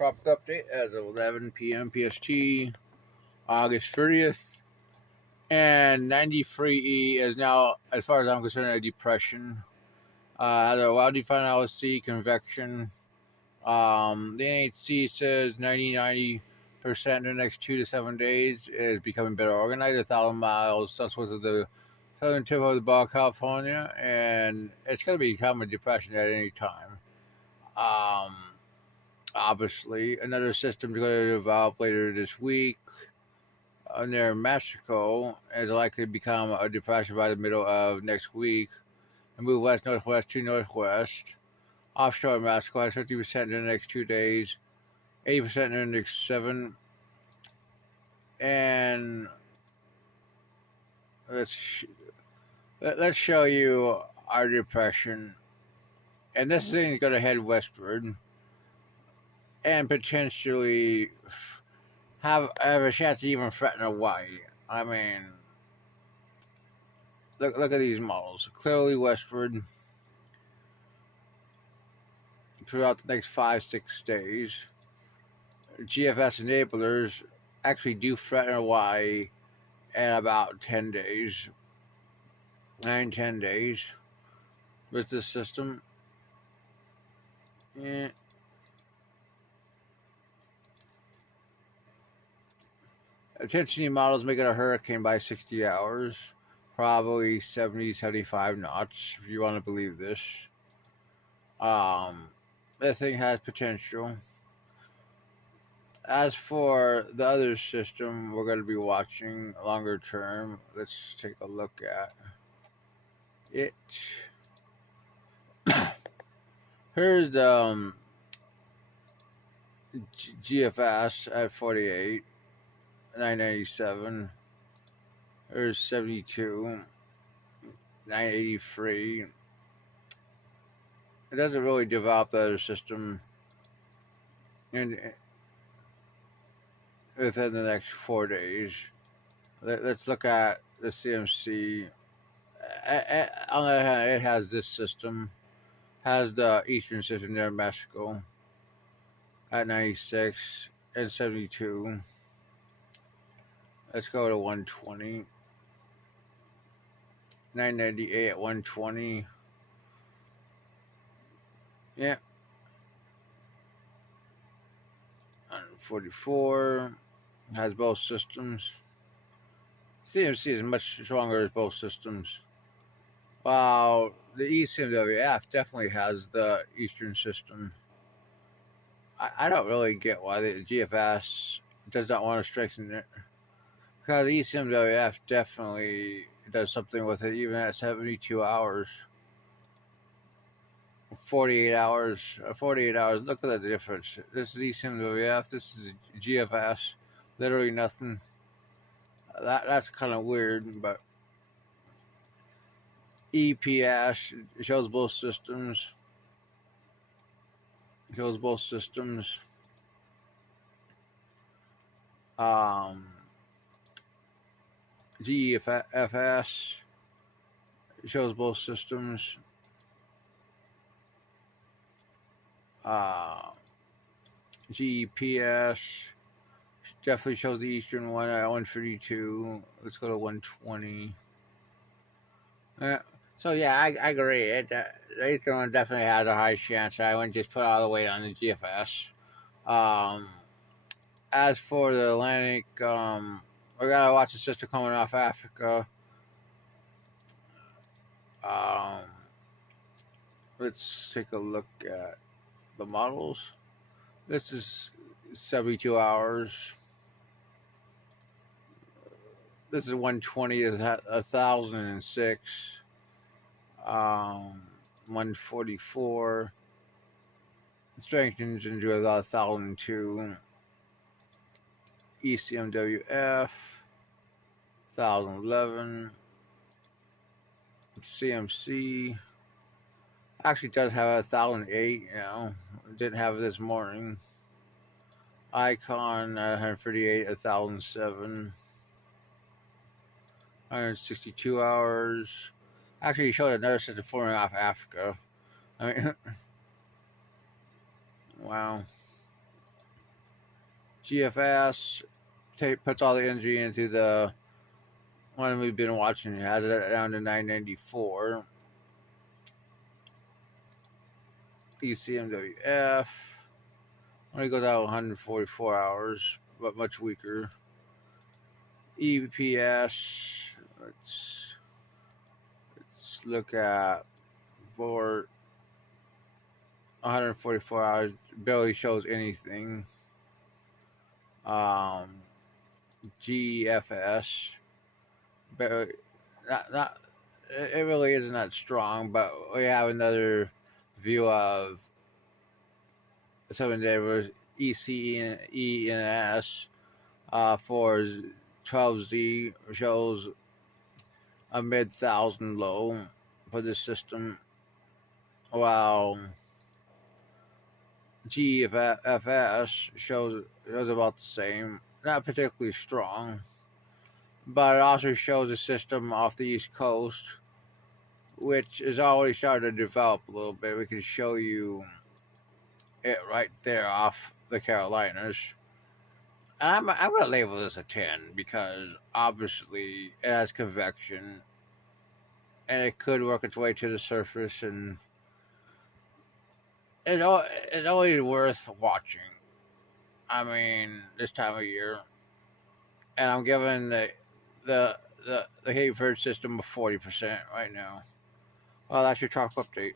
Tropic update as of 11 p.m. PST, August 30th. And 93E is now, as far as I'm concerned, a depression. Has a well-defined LSC convection. The NHC says 90% in the next 2 to 7 days is becoming better organized. 1,000 miles southwest of the southern tip of the Baja California, and it's going to become a depression at any time. Obviously, another system is going to develop later this week near Mexico is likely to become a depression by the middle of next week and move west-northwest to northwest. Offshore Mexico has 50% in the next 2 days, 80% in the next 7. And let's show you our depression. And this thing is going to head westward and potentially have a chance to even threaten Hawaii. I mean, look at these models. Clearly westward throughout the next 5-6 days. GFS enablers actually do threaten Hawaii in about 10 days. 9-10 days with this system. Yeah. Intensity models make it a hurricane by 60 hours, probably 70-75 knots, if you want to believe this. This thing has potential. As for the other system we're going to be watching longer term, let's take a look at it. Here's the GFS at 48. 997. There's 72. 983. It doesn't really develop the other system within the next 4 days. Let's look at the CMC. On the other hand, it has this system. Has the eastern system near Mexico at 96 and 72. Let's go to 120. 998 at 120. Yeah. 144. Has both systems. CMC is much stronger as both systems. While the ECMWF definitely has the eastern system. I don't really get why the GFS does not want to strengthen it. Because ECMWF definitely does something with it, even at 72 hours. 48 hours. 48 hours. Look at the difference. This is ECMWF. This is GFS. Literally nothing. That's kind of weird, but EPS shows both systems. Shows both systems. GFS shows both systems. GPS definitely shows the eastern one at 132. Let's go to 120. So yeah, I agree. The eastern one definitely has a high chance. I wouldn't just put all the weight on the GFS. As for the Atlantic, we gotta watch the system coming off Africa. Let's take a look at the models. This is 72 hours. This is 120 is 1,006. 144. Strengthens into about 1,002. ECMWF 1,011. CMC actually does have 1,008. Didn't have it this morning. Icon at 138, 1,007. 162 hours. Actually, he showed another system forming off Africa. I mean, wow. GFS puts all the energy into the one we've been watching. It has it down to 994. ECMWF only goes out 144 hours, but much weaker. EPS, let's look at for 144 hours, barely shows anything. GFS, but not it really isn't that strong, but we have another view of 7 day versus ECENS for 12Z shows a mid-thousand low for this system, while GFS shows about the same, not particularly strong, but it also shows a system off the East Coast, which is already starting to develop a little bit. We can show you it right there off the Carolinas. And I'm going to label this a 10 because obviously it has convection and it could work its way to the surface, and it's always worth watching. I mean, this time of year. And I'm giving the Hayford system a 40% right now. Well, that's your talk update.